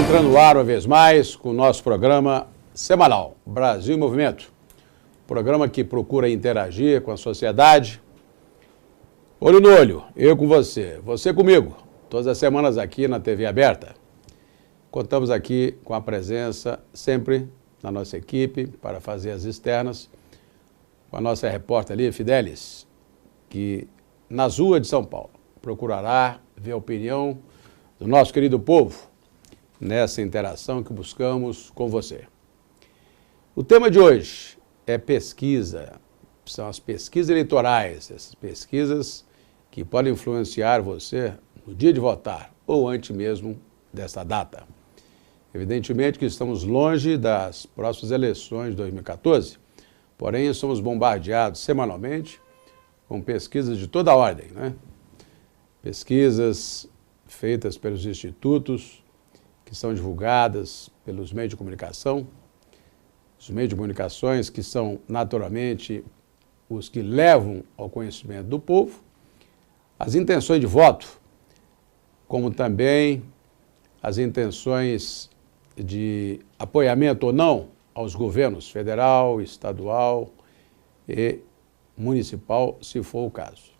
entrando no ar uma vez mais com o nosso programa semanal, Brasil em Movimento. Programa que procura interagir com a sociedade. Olho no olho, eu com você, você comigo. Todas as semanas aqui na TV aberta. Contamos aqui com a presença sempre da nossa equipe para fazer as externas. Com a nossa repórter ali, Fidelis, que nas ruas de São Paulo procurará ver a opinião do nosso querido povo nessa interação que buscamos com você. O tema de hoje é pesquisa, são as pesquisas eleitorais, essas pesquisas que podem influenciar você no dia de votar ou antes mesmo dessa data. Evidentemente que estamos longe das próximas eleições de 2014, porém somos bombardeados semanalmente com pesquisas de toda a ordem, né? Pesquisas feitas pelos institutos, que são divulgadas pelos meios de comunicação, os meios de comunicações que são naturalmente os que levam ao conhecimento do povo, as intenções de voto, como também as intenções de apoiamento ou não aos governos federal, estadual e municipal, se for o caso.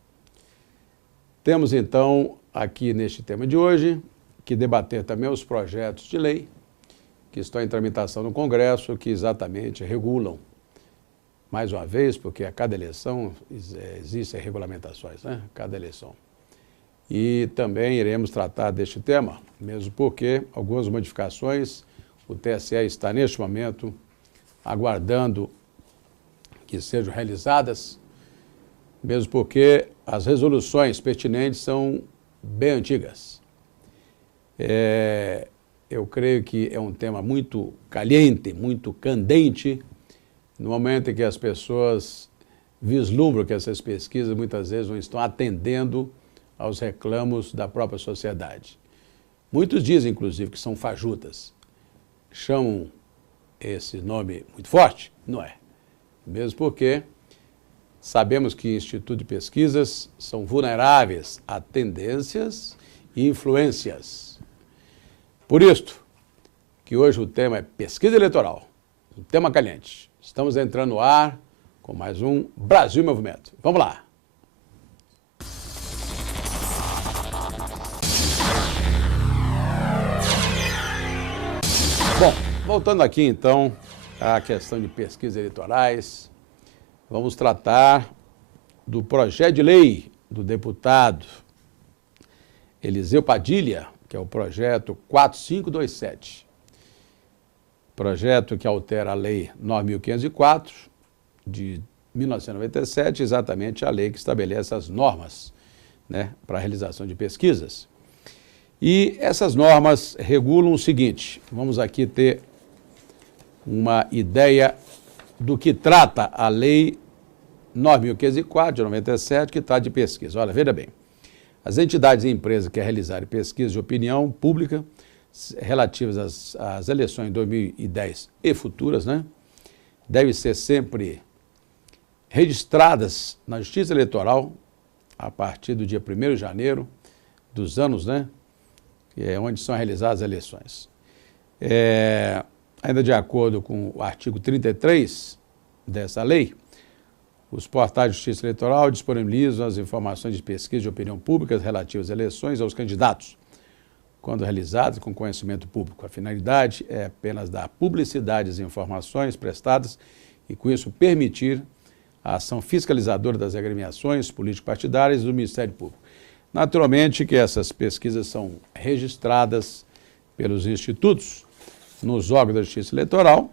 Temos então aqui neste tema de hoje que debater também os projetos de lei que estão em tramitação no Congresso, que exatamente regulam, mais uma vez, porque a cada eleição existem regulamentações, né? Cada eleição. E também iremos tratar deste tema, mesmo porque algumas modificações o TSE está neste momento aguardando que sejam realizadas, mesmo porque as resoluções pertinentes são bem antigas. Eu creio que é um tema muito caliente, muito candente, no momento em que as pessoas vislumbram que essas pesquisas muitas vezes não estão atendendo aos reclamos da própria sociedade. Muitos dizem, inclusive, que são fajutas. Chamam esse nome muito forte? Não é. Mesmo porque sabemos que institutos de pesquisas são vulneráveis a tendências e influências. Por isto, que hoje o tema é pesquisa eleitoral, um tema caliente. Estamos entrando no ar com mais um Brasil em Movimento. Vamos lá! Bom, voltando aqui então à questão de pesquisas eleitorais, vamos tratar do projeto de lei do deputado Eliseu Padilha, que é o projeto 4527. Projeto que altera a Lei 9.504 de 1997, exatamente a lei que estabelece as normas, né, para a realização de pesquisas. E essas normas regulam o seguinte, vamos aqui ter uma ideia do que trata a Lei 9.504 de 97, que trata de pesquisa. Olha, veja bem. As entidades e empresas que realizarem pesquisas de opinião pública relativas às eleições de 2010 e futuras, né, devem ser sempre registradas na Justiça Eleitoral a partir do dia 1º de janeiro dos anos, né, que é onde são realizadas as eleições. Ainda de acordo com o artigo 33 dessa lei, os portais de Justiça Eleitoral disponibilizam as informações de pesquisa de opinião pública relativas às eleições aos candidatos, quando realizadas com conhecimento público. A finalidade é apenas dar publicidade às informações prestadas e, com isso, permitir a ação fiscalizadora das agremiações político-partidárias e do Ministério Público. Naturalmente que essas pesquisas são registradas pelos institutos nos órgãos da Justiça Eleitoral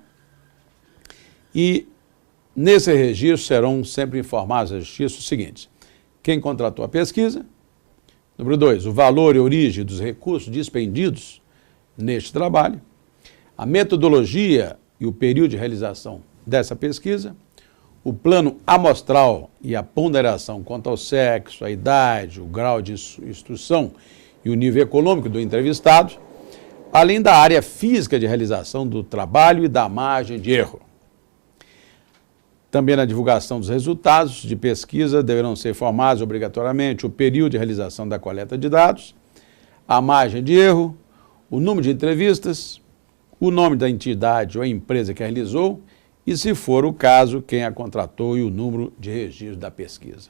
e nesse registro serão sempre informados à Justiça o seguinte: quem contratou a pesquisa, número 2, o valor e origem dos recursos dispendidos neste trabalho, a metodologia e o período de realização dessa pesquisa, o plano amostral e a ponderação quanto ao sexo, a idade, o grau de instrução e o nível econômico do entrevistado, além da área física de realização do trabalho e da margem de erro. Também na divulgação dos resultados de pesquisa deverão ser informados obrigatoriamente o período de realização da coleta de dados, a margem de erro, o número de entrevistas, o nome da entidade ou a empresa que a realizou e, se for o caso, quem a contratou e o número de registro da pesquisa.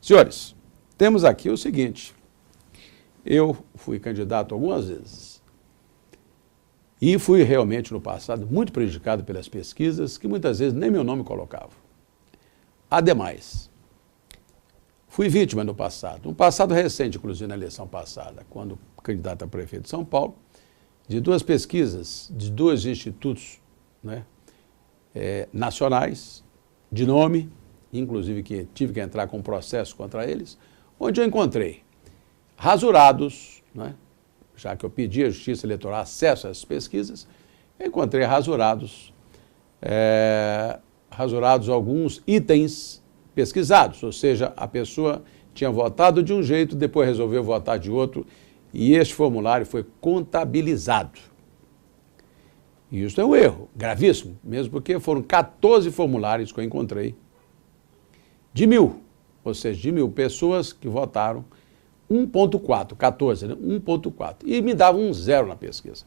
Senhores, temos aqui o seguinte, eu fui candidato algumas vezes e fui realmente no passado muito prejudicado pelas pesquisas que muitas vezes nem meu nome colocavam. Ademais, fui vítima no passado, um passado recente, inclusive na eleição passada, quando candidato a prefeito de São Paulo, de duas pesquisas de dois institutos, né, nacionais, de nome, inclusive que tive que entrar com um processo contra eles, onde eu encontrei rasurados, né, já que eu pedi à Justiça Eleitoral acesso a essas pesquisas, eu encontrei rasurados alguns itens pesquisados, ou seja, a pessoa tinha votado de um jeito, depois resolveu votar de outro, e este formulário foi contabilizado. E isso é um erro gravíssimo, mesmo porque foram 14 formulários que eu encontrei de 1.000, ou seja, de 1.000 pessoas que votaram, 1,4, 14, né? 1,4, e me dava um 0 na pesquisa.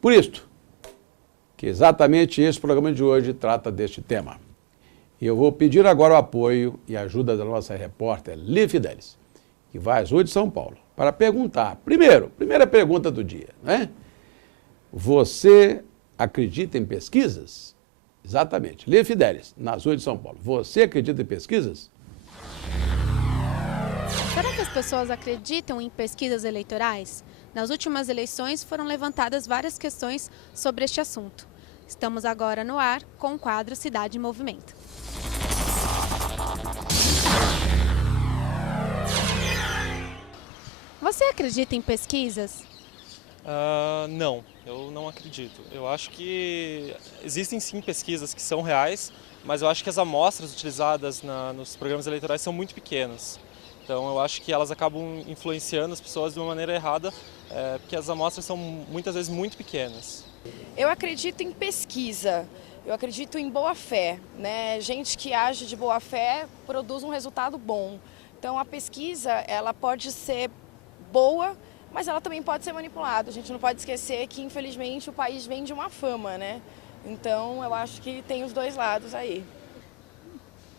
Por isso, que exatamente esse programa de hoje trata deste tema. E eu vou pedir agora o apoio e ajuda da nossa repórter Lívia Fidelis, que vai às ruas de São Paulo, para perguntar, primeira pergunta do dia, né? Você acredita em pesquisas? Exatamente. Lívia Fidelis, nas ruas de São Paulo. Você acredita em pesquisas? Será que as pessoas acreditam em pesquisas eleitorais? Nas últimas eleições foram levantadas várias questões sobre este assunto. Estamos agora no ar com o quadro Cidade em Movimento. Você acredita em pesquisas? Não, eu não acredito. Eu acho que existem sim pesquisas que são reais, mas eu acho que as amostras utilizadas nos programas eleitorais são muito pequenas. Então eu acho que elas acabam influenciando as pessoas de uma maneira errada, porque as amostras são muitas vezes muito pequenas. Eu acredito em pesquisa, eu acredito em boa-fé, né? Gente que age de boa-fé produz um resultado bom. Então a pesquisa, ela pode ser boa, mas ela também pode ser manipulada. A gente não pode esquecer que, infelizmente, o país vem de uma fama, né? Então eu acho que tem os dois lados aí.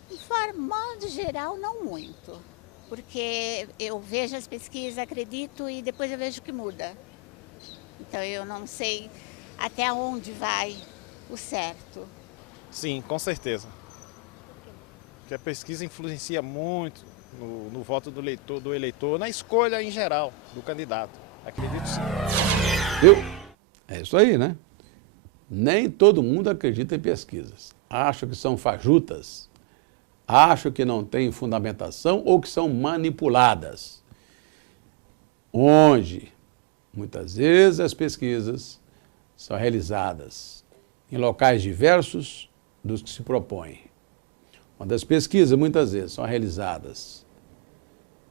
De modo geral, não muito. Porque eu vejo as pesquisas, acredito e depois eu vejo que muda. Então eu não sei até onde vai o certo. Sim, com certeza. Porque a pesquisa influencia muito no voto do eleitor, na escolha em geral do candidato. Acredito sim. Viu? É isso aí, né? Nem todo mundo acredita em pesquisas. Acha que são fajutas. Acham que não têm fundamentação ou que são manipuladas. Onde, muitas vezes, as pesquisas são realizadas em locais diversos dos que se propõem. Uma das pesquisas, muitas vezes, são realizadas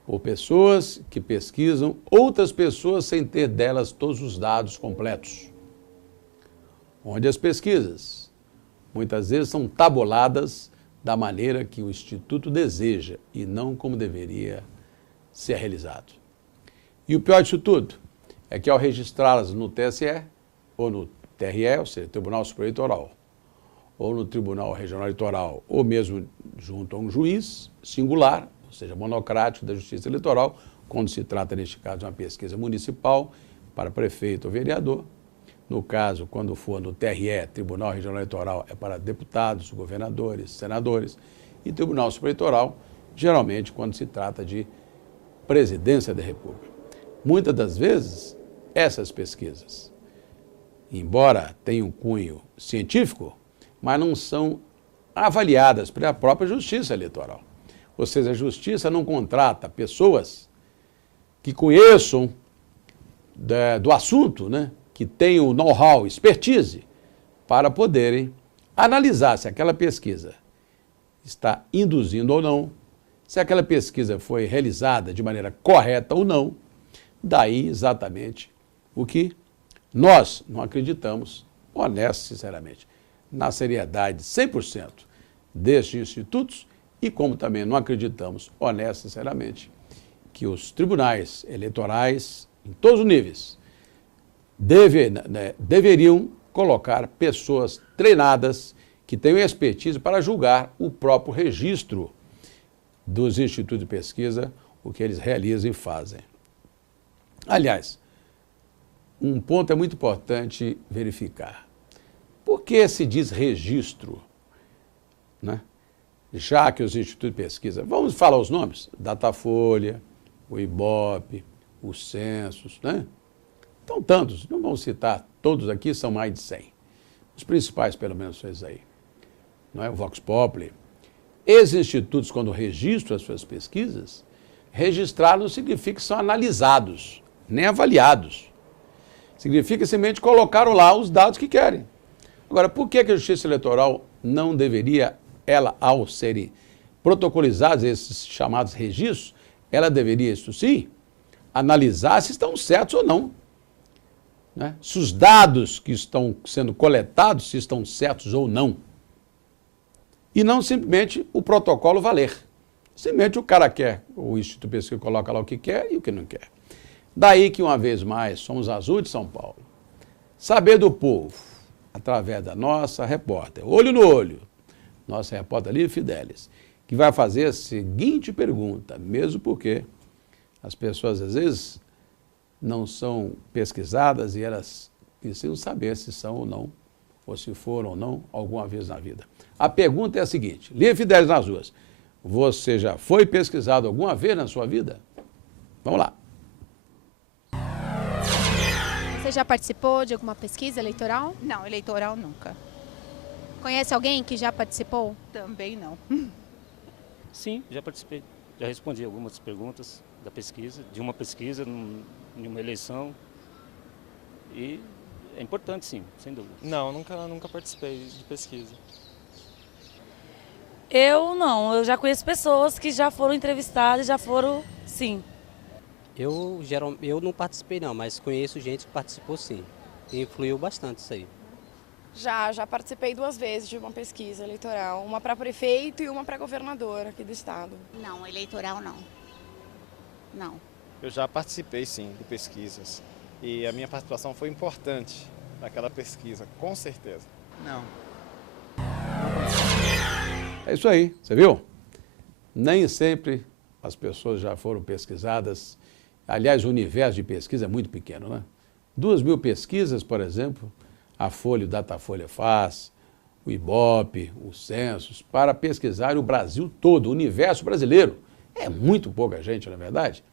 por pessoas que pesquisam outras pessoas sem ter delas todos os dados completos. Onde as pesquisas, muitas vezes, são tabuladas da maneira que o Instituto deseja e não como deveria ser realizado. E o pior disso tudo é que ao registrá-las no TSE ou no TRE, ou seja, Tribunal Superior Eleitoral, ou no Tribunal Regional Eleitoral, ou mesmo junto a um juiz singular, ou seja, monocrático da Justiça Eleitoral, quando se trata, neste caso, de uma pesquisa municipal para prefeito ou vereador. No caso, quando for no TRE, Tribunal Regional Eleitoral, é para deputados, governadores, senadores, e Tribunal Superior Eleitoral, geralmente, quando se trata de Presidência da República. Muitas das vezes, essas pesquisas, embora tenham cunho científico, mas não são avaliadas pela própria Justiça Eleitoral. Ou seja, a Justiça não contrata pessoas que conheçam do assunto, né? Que tenham know-how, expertise, para poderem analisar se aquela pesquisa está induzindo ou não, se aquela pesquisa foi realizada de maneira correta ou não. Daí, exatamente, o que nós não acreditamos, honesto, sinceramente, na seriedade 100% destes institutos e como também não acreditamos, honesto, sinceramente, que os tribunais eleitorais, em todos os níveis, deveriam colocar pessoas treinadas que tenham expertise para julgar o próprio registro dos institutos de pesquisa, o que eles realizam e fazem. Aliás, um ponto é muito importante verificar. Por que se diz registro? Né? Já que os institutos de pesquisa, vamos falar os nomes? Datafolha, o IBOP, o Census, né? Então, tantos, não vamos citar todos aqui, são mais de 100. Os principais, pelo menos, são esses aí. Não é? O Vox Populi. Esses institutos, quando registram as suas pesquisas, registrar não significa que são analisados, nem avaliados. Significa simplesmente colocaram lá os dados que querem. Agora, por que a Justiça Eleitoral não deveria, ela, ao serem protocolizados esses chamados registros, ela deveria, isso sim, analisar se estão certos ou não. Né? Se os dados que estão sendo coletados, se estão certos ou não. E não simplesmente o protocolo valer. Simplesmente o cara quer, o Instituto de Pesquisa coloca lá o que quer e o que não quer. Daí que, uma vez mais, somos Azul de São Paulo. Saber do povo, através da nossa repórter, olho no olho, nossa repórter Lívia Fidelis, que vai fazer a seguinte pergunta, mesmo porque as pessoas, às vezes, não são pesquisadas e elas precisam saber se são ou não, ou se foram ou não, alguma vez na vida. A pergunta é a seguinte, Lívia Fidelis nas ruas, você já foi pesquisado alguma vez na sua vida? Vamos lá. Você já participou de alguma pesquisa eleitoral? Não, eleitoral nunca. Conhece alguém que já participou? Também não. Sim, já participei. Já respondi algumas perguntas da pesquisa, de uma pesquisa, em uma eleição. E é importante, sim, sem dúvida. Não, nunca participei de pesquisa. Eu não, eu já conheço pessoas que já foram entrevistadas, já foram, sim. Eu não participei não, mas conheço gente que participou sim. E influiu bastante isso aí. Já participei 2 vezes de uma pesquisa eleitoral, uma para prefeito e uma para governador aqui do estado. Não, eleitoral não. Não. Eu já participei, sim, de pesquisas. E a minha participação foi importante naquela pesquisa, com certeza. Não. É isso aí, você viu? Nem sempre as pessoas já foram pesquisadas. Aliás, o universo de pesquisa é muito pequeno, né? 2.000 pesquisas, por exemplo, a Folha, o Datafolha faz, o IBOP, o Census, para pesquisar o Brasil todo, o universo brasileiro. É muito pouca gente, não é verdade?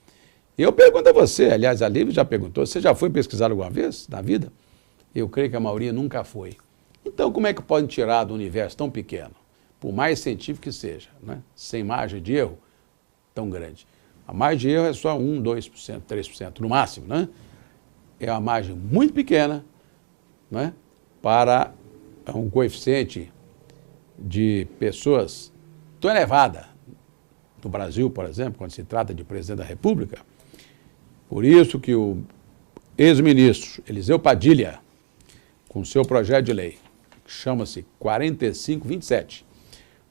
Eu pergunto a você, aliás, a Lívia já perguntou, você já foi pesquisar alguma vez na vida? Eu creio que a maioria nunca foi. Então, como é que podem tirar do universo tão pequeno, por mais científico que seja, né? Sem margem de erro tão grande? A margem de erro é só 1%, 2%, 3% no máximo, né? É uma margem muito pequena, né? Para um coeficiente de pessoas tão elevada no Brasil, por exemplo, quando se trata de presidente da República. Por isso que o ex-ministro Eliseu Padilha, com seu projeto de lei, que chama-se 4527,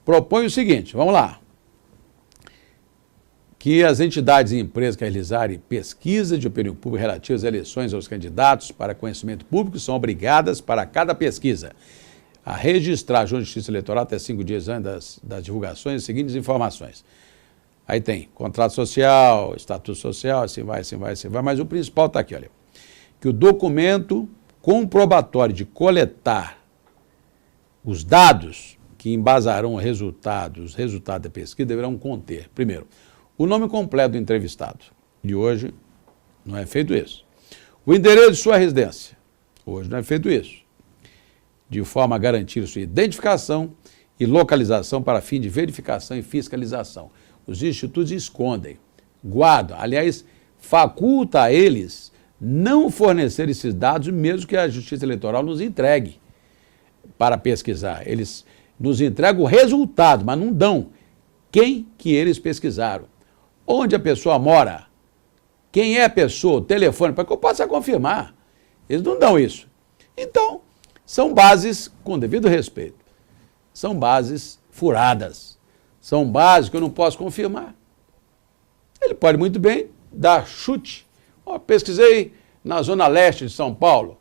propõe o seguinte, vamos lá, que as entidades e empresas que realizarem pesquisa de opinião pública relativas às eleições aos candidatos para conhecimento público são obrigadas, para cada pesquisa, a registrar junto à Justiça Eleitoral até 5 dias antes das divulgações as seguintes informações. Aí tem contrato social, estatuto social, assim vai, mas o principal está aqui, olha, que o documento comprobatório de coletar os dados que embasarão os resultados da pesquisa deverão conter, primeiro, o nome completo do entrevistado, de hoje não é feito isso. O endereço de sua residência, hoje não é feito isso. De forma a garantir sua identificação e localização para fim de verificação e fiscalização. Os institutos escondem, guardam, aliás, faculta a eles não fornecer esses dados, mesmo que a Justiça Eleitoral nos entregue para pesquisar. Eles nos entregam o resultado, mas não dão quem que eles pesquisaram. Onde a pessoa mora, quem é a pessoa, o telefone, para que eu possa confirmar. Eles não dão isso. Então, são bases, com devido respeito, são bases furadas. São bases que eu não posso confirmar. Ele pode muito bem dar chute. Pesquisei Na zona leste de São Paulo,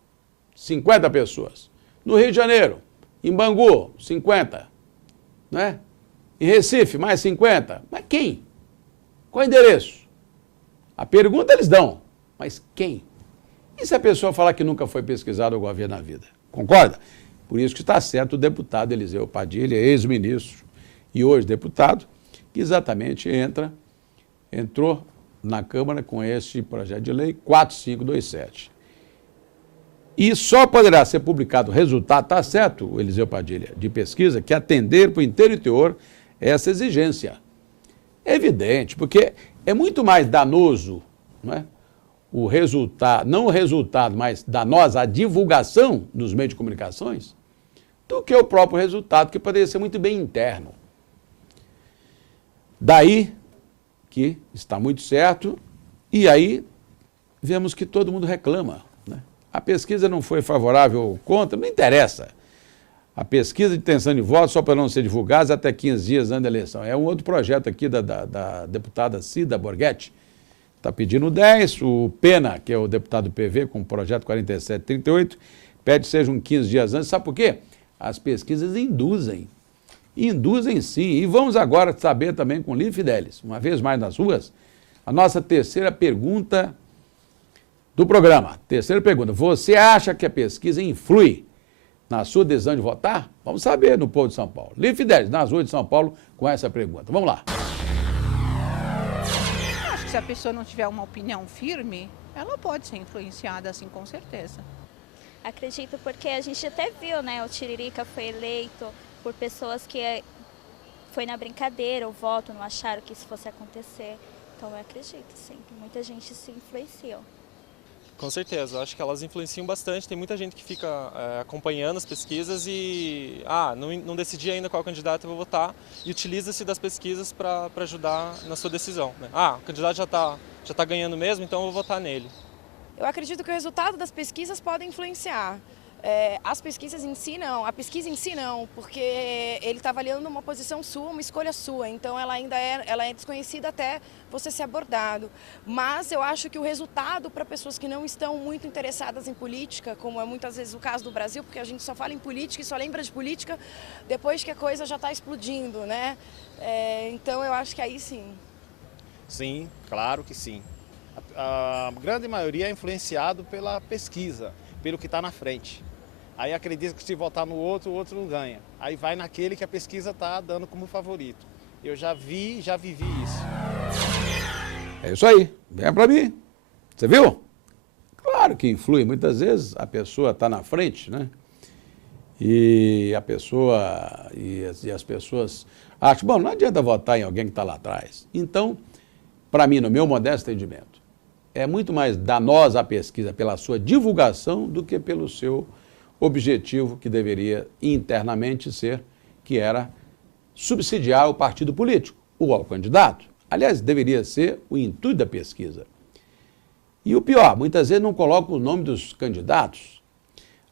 50 pessoas. No Rio de Janeiro, em Bangu, 50. Né? Em Recife, mais 50. Mas quem? Qual endereço? A pergunta eles dão, mas quem? E se a pessoa falar que nunca foi pesquisado alguma vez na vida? Concorda? Por isso que está certo o deputado Eliseu Padilha, ex-ministro e hoje deputado, que exatamente entrou na Câmara com este projeto de lei 4527. E só poderá ser publicado o resultado, está certo, Eliseu Padilha, de pesquisa, que atender por inteiro e teor essa exigência. É evidente, porque é muito mais danoso, não é? O resultado, não o resultado, mas danosa a divulgação nos meios de comunicações, do que o próprio resultado, que poderia ser muito bem interno. Daí que está muito certo, e aí vemos que todo mundo reclama. Né? A pesquisa não foi favorável ou contra, não interessa. A pesquisa de intenção de voto só para não ser divulgada até 15 dias antes da eleição. É um outro projeto aqui da deputada Cida Borghetti, está pedindo 10, o Pena, que é o deputado do PV, com o projeto 4738, pede que sejam 15 dias antes. Sabe por quê? As pesquisas induzem sim. E vamos agora saber também com Lívia Fidelis, uma vez mais nas ruas, a nossa terceira pergunta do programa. Terceira pergunta, você acha que a pesquisa influi na sua decisão de votar? Vamos saber no povo de São Paulo. Lívia Fidelis, nas ruas de São Paulo, com essa pergunta. Vamos lá. Se a pessoa não tiver uma opinião firme, ela pode ser influenciada, assim, com certeza. Acredito, porque a gente até viu, né, o Tiririca foi eleito por pessoas que foi na brincadeira, o voto, não acharam que isso fosse acontecer. Então eu acredito, sim, que muita gente se influenciou. Com certeza, eu acho que elas influenciam bastante, tem muita gente que fica acompanhando as pesquisas e não decidi ainda qual candidato eu vou votar e utiliza-se das pesquisas para ajudar na sua decisão. Né? O candidato já tá ganhando mesmo, então eu vou votar nele. Eu acredito que o resultado das pesquisas pode influenciar. As pesquisas em si não, a pesquisa em si não, porque ele está avaliando uma posição sua, uma escolha sua, então ela é desconhecida até você ser abordado. Mas eu acho que o resultado para pessoas que não estão muito interessadas em política, como é muitas vezes o caso do Brasil, porque a gente só fala em política e só lembra de política depois que a coisa já está explodindo, né? Então eu acho que aí sim. Sim, claro que sim. A grande maioria é influenciado pela pesquisa, pelo que está na frente. Aí acredita que se votar no outro, o outro não ganha. Aí vai naquele que a pesquisa está dando como favorito. Eu já vivi isso. É isso aí, venha para mim. Você viu? Claro que influi. Muitas vezes a pessoa está na frente, né? E a pessoa, e as pessoas acham, bom, não adianta votar em alguém que está lá atrás. Então, para mim, no meu modesto entendimento, é muito mais danosa a pesquisa pela sua divulgação do que pelo seu objetivo, que deveria internamente ser, que era subsidiar o partido político ou ao candidato. Aliás, deveria ser o intuito da pesquisa. E o pior, muitas vezes não colocam o nome dos candidatos.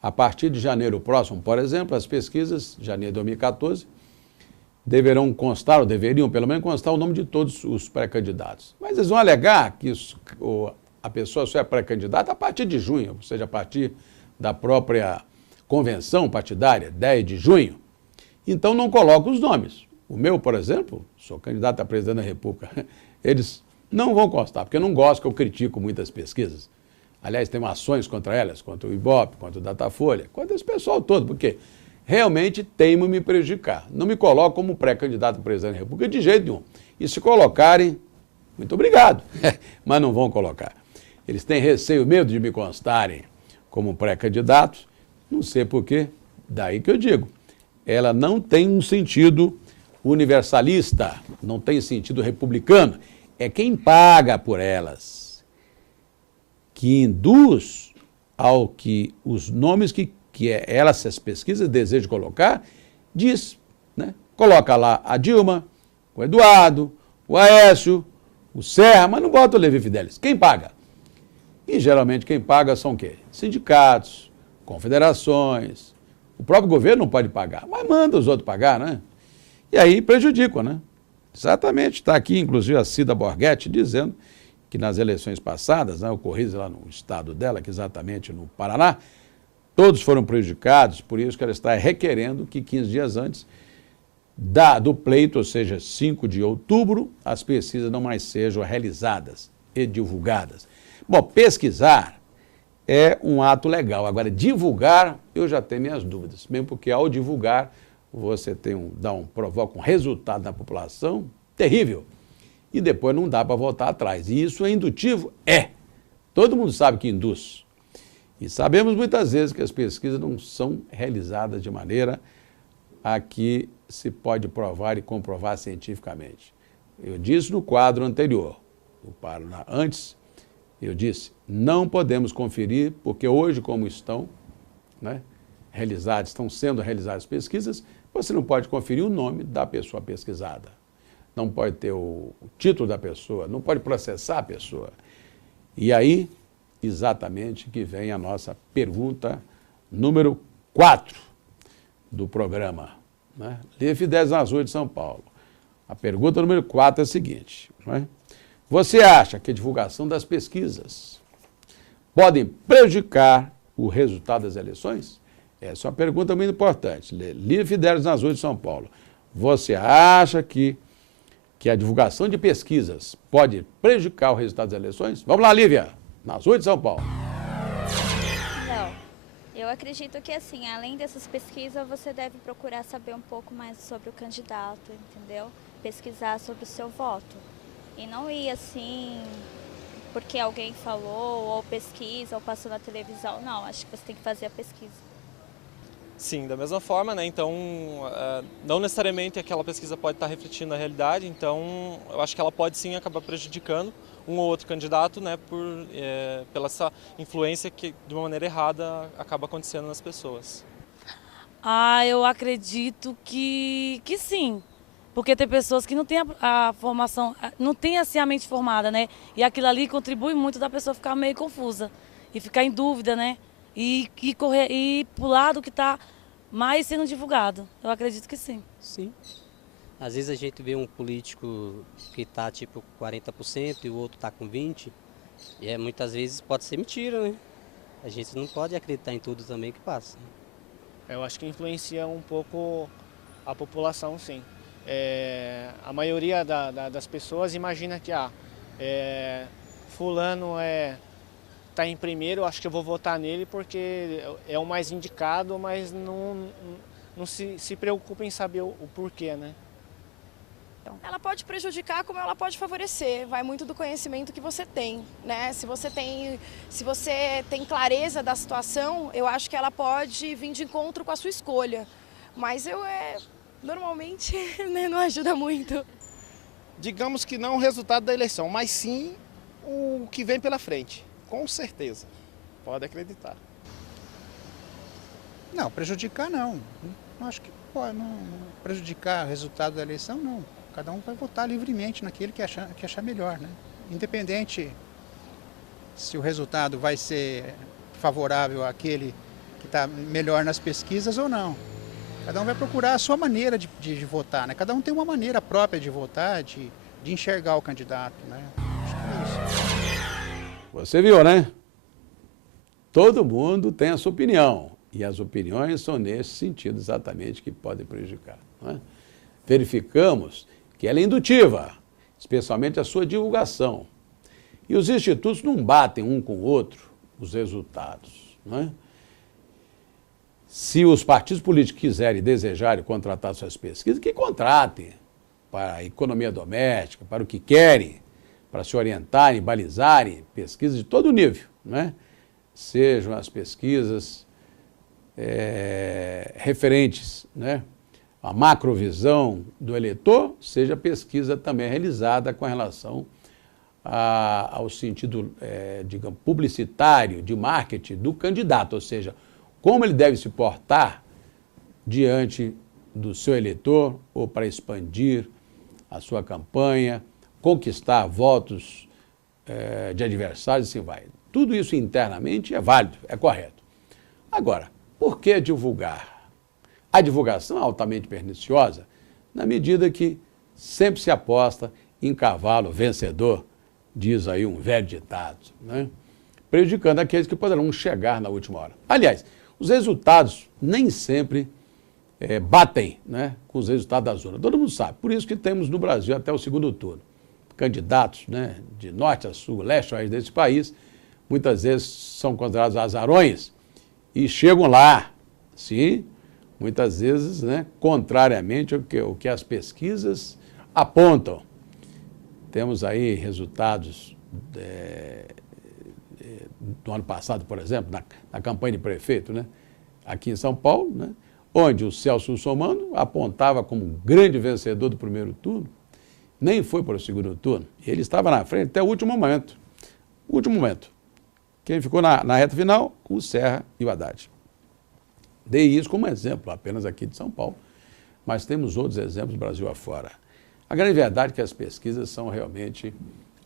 A partir de janeiro próximo, por exemplo, as pesquisas, janeiro de 2014, deverão constar, ou deveriam pelo menos constar o nome de todos os pré-candidatos. Mas eles vão alegar que a pessoa só é pré-candidata a partir de junho, ou seja, a partir da própria convenção partidária, 10 de junho. Então não colocam os nomes. O meu, por exemplo, sou candidato a presidente da República, eles não vão constar, porque eu não gosto que eu critico muitas pesquisas. Aliás, tem ações contra elas, contra o Ibope, contra o Datafolha, contra esse pessoal todo, porque realmente teimam em me prejudicar. Não me colocam como pré-candidato a presidente da República de jeito nenhum. E se colocarem, muito obrigado, mas não vão colocar. Eles têm receio, medo de me constarem como pré-candidato, não sei por quê, daí que eu digo. Ela não tem um sentido universalista, não tem sentido republicano. É quem paga por elas, que induz ao que os nomes que elas, essas pesquisas, desejam colocar, diz, né? Coloca lá a Dilma, o Eduardo, o Aécio, o Serra, mas não bota o Levi Fidelis. Quem paga? E geralmente quem paga são o quê? Sindicatos, confederações. O próprio governo não pode pagar, mas manda os outros pagar, né? E aí prejudicam, né? Exatamente, está aqui inclusive a Cida Borghetti dizendo que nas eleições passadas, né, ocorridas lá no estado dela, que exatamente no Paraná, todos foram prejudicados, por isso que ela está requerendo que 15 dias antes do pleito, ou seja, 5 de outubro, as pesquisas não mais sejam realizadas e divulgadas. Bom, pesquisar é um ato legal. Agora, divulgar, eu já tenho minhas dúvidas, mesmo porque ao divulgar, você provoca um resultado na população terrível. E depois não dá para voltar atrás. E isso é indutivo? É. Todo mundo sabe que induz. E sabemos muitas vezes que as pesquisas não são realizadas de maneira a que se pode provar e comprovar cientificamente. Eu disse no quadro anterior, antes, eu disse, não podemos conferir, porque hoje, como estão, né, estão sendo realizadas pesquisas, você não pode conferir o nome da pessoa pesquisada. Não pode ter o título da pessoa, não pode processar a pessoa. E aí, exatamente, que vem a nossa pergunta número 4 do programa, né? Lívia Fidelis nas ruas de São Paulo. A pergunta número 4 é a seguinte, né? Você acha que a divulgação das pesquisas podem prejudicar o resultado das eleições? Essa é uma pergunta muito importante. Lívia Fidelis nas ruas de São Paulo. Você acha que a divulgação de pesquisas pode prejudicar o resultado das eleições? Vamos lá, Lívia, nas ruas de São Paulo. Não. Eu acredito que, assim, além dessas pesquisas, você deve procurar saber um pouco mais sobre o candidato, entendeu? Pesquisar sobre o seu voto. E não ir, assim, porque alguém falou, ou pesquisa, ou passou na televisão. Não, acho que você tem que fazer a pesquisa. Sim, da mesma forma, né? Então, não necessariamente aquela pesquisa pode estar refletindo a realidade, então eu acho que ela pode sim acabar prejudicando um ou outro candidato, né? Pela essa influência que de uma maneira errada acaba acontecendo nas pessoas. Eu acredito que sim, porque tem pessoas que não têm a formação, não têm assim a mente formada, né? E aquilo ali contribui muito da pessoa ficar meio confusa e ficar em dúvida, né? E para o lado que está mais sendo divulgado. Eu acredito que sim. Sim. Às vezes a gente vê um político que está tipo 40% e o outro está com 20%. E muitas vezes pode ser mentira, né? A gente não pode acreditar em tudo também que passa. Eu acho que influencia um pouco a população, sim. A maioria das pessoas imagina que fulano está em primeiro, acho que eu vou votar nele porque é o mais indicado, mas não se preocupa em saber o porquê, né? Ela pode prejudicar como ela pode favorecer, vai muito do conhecimento que você tem, né? Se você tem clareza da situação, eu acho que ela pode vir de encontro com a sua escolha, mas normalmente né, não ajuda muito. Digamos que não o resultado da eleição, mas sim o que vem pela frente. Com certeza, pode acreditar. Não, prejudicar não. Não acho que pode não prejudicar o resultado da eleição, não. Cada um vai votar livremente naquele que achar melhor, né? Independente se o resultado vai ser favorável àquele que está melhor nas pesquisas ou não. Cada um vai procurar a sua maneira de votar, né? Cada um tem uma maneira própria de votar, de enxergar o candidato, né? Acho que é isso. Você viu, né? Todo mundo tem a sua opinião. E as opiniões são nesse sentido exatamente que podem prejudicar. Não é? Verificamos que ela é indutiva, especialmente a sua divulgação. E os institutos não batem um com o outro os resultados. Não é? Se os partidos políticos quiserem e desejarem contratar suas pesquisas, que contratem para a economia doméstica, para o que querem, para se orientarem, balizarem, pesquisas de todo nível, né? Sejam as pesquisas referentes, né, à macrovisão do eleitor, seja a pesquisa também realizada com relação ao sentido, digamos, publicitário, de marketing do candidato, ou seja, como ele deve se portar diante do seu eleitor ou para expandir a sua campanha, conquistar votos de adversários e assim vai. Tudo isso internamente é válido, é correto. Agora, por que divulgar? A divulgação é altamente perniciosa na medida que sempre se aposta em cavalo vencedor diz aí um velho ditado, né? Prejudicando aqueles que poderão chegar na última hora. Aliás, os resultados nem sempre batem, né, com os resultados das urnas. Todo mundo sabe. Por isso que temos no Brasil até o segundo turno candidatos, né, de norte a sul, leste a oeste desse país, muitas vezes são considerados azarões e chegam lá, sim, muitas vezes, né, contrariamente ao que as pesquisas apontam. Temos aí resultados do ano passado, por exemplo, na campanha de prefeito, né, aqui em São Paulo, né, onde o Celso Russomano apontava como grande vencedor do primeiro turno, nem foi para o segundo turno. Ele estava na frente até o último momento. Último momento. Quem ficou na reta final? O Serra e o Haddad. Dei isso como exemplo, apenas aqui de São Paulo, mas temos outros exemplos do Brasil afora. A grande verdade é que as pesquisas são realmente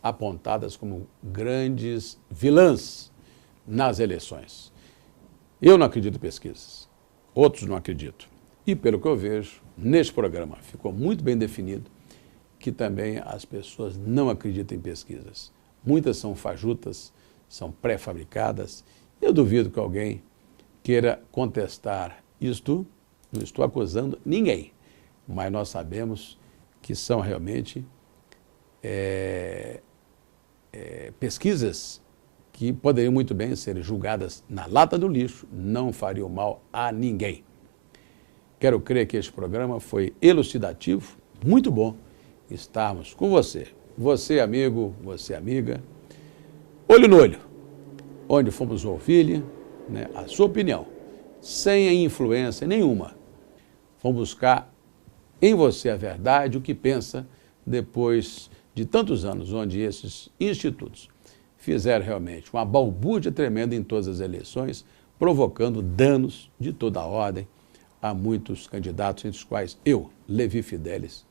apontadas como grandes vilãs nas eleições. Eu não acredito em pesquisas, outros não acreditam. E pelo que eu vejo, neste programa ficou muito bem definido que também as pessoas não acreditam em pesquisas. Muitas são fajutas, são pré-fabricadas. Eu duvido que alguém queira contestar isto, não estou acusando ninguém, mas nós sabemos que são realmente pesquisas que poderiam muito bem ser julgadas na lata do lixo, não fariam mal a ninguém. Quero crer que este programa foi elucidativo, muito bom estarmos com você. Você, amigo, você, amiga, olho no olho, onde fomos ouvir, né, a sua opinião, sem influência nenhuma. Vamos buscar em você a verdade, o que pensa, depois de tantos anos onde esses institutos fizeram realmente uma balbúrdia tremenda em todas as eleições, provocando danos de toda a ordem a muitos candidatos, entre os quais eu, Levi Fidelis,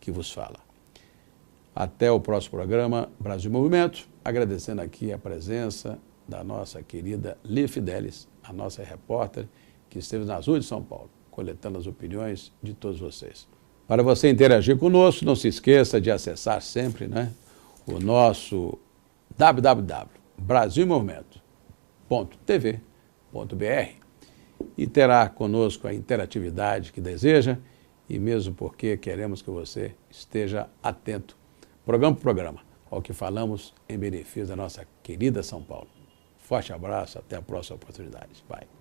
que vos fala. Até o próximo programa Brasil Movimento, agradecendo aqui a presença da nossa querida Levi Fidelis, a nossa repórter, que esteve nas ruas de São Paulo, coletando as opiniões de todos vocês. Para você interagir conosco, não se esqueça de acessar sempre, né, o nosso www.brasilmovimento.tv.br e terá conosco a interatividade que deseja e mesmo porque queremos que você esteja atento, programa por programa, ao que falamos em benefício da nossa querida São Paulo. Forte abraço, até a próxima oportunidade. Bye.